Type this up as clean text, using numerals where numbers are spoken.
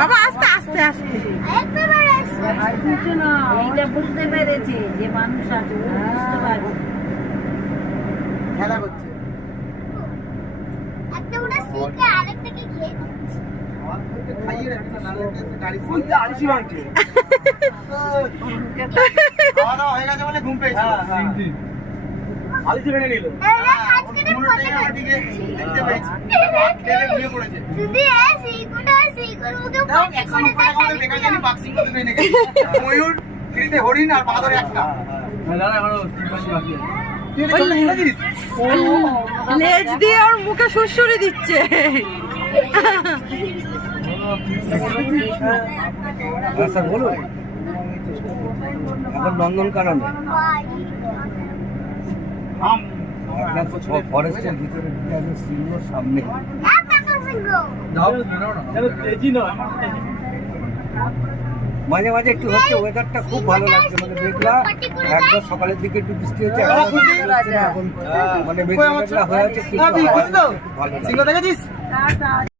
বাবা আস্তে আস্তে আস্তে। এইটা বুঝতে পেরেছে যে মানুষ আছে, ও বুঝতে পারবে। খেলা করছে। একটা ওটা শিখে আরেকটাকে খেয়ে দিচ্ছে। খাইয়ে রাখছে না, গাড়ি খাওয়া দাওয়া হয়ে গেছে বলে ঘুম পেয়েছে। আলিশি ভেঙে নিল। দেখতে পেয়েছি। খেলে ঘুমিয়ে পড়েছে। দিদি সেইগুলো ওকে ময়ূর, ফ্রিতে হরিণ আর বাঁদর একটা। লেজ দিয়ে ওর মুখে সুরসুরি দিচ্ছে। স্যার বলুন, এখন নন্দনকাননে ফরেস্টের ভিতরে সিংহ সামনে। মাঝে মাঝে একটু হচ্ছে, ওয়েদারটা খুব ভালো লাগছে, মানে মেঘলা, একবার সকালের দিকে একটু বৃষ্টি হচ্ছে, এখন মানে মেঘলা মেঘলা হয়ে আছে, কিন্তু ভালো লাগছে। সিংহ দেখেছিস?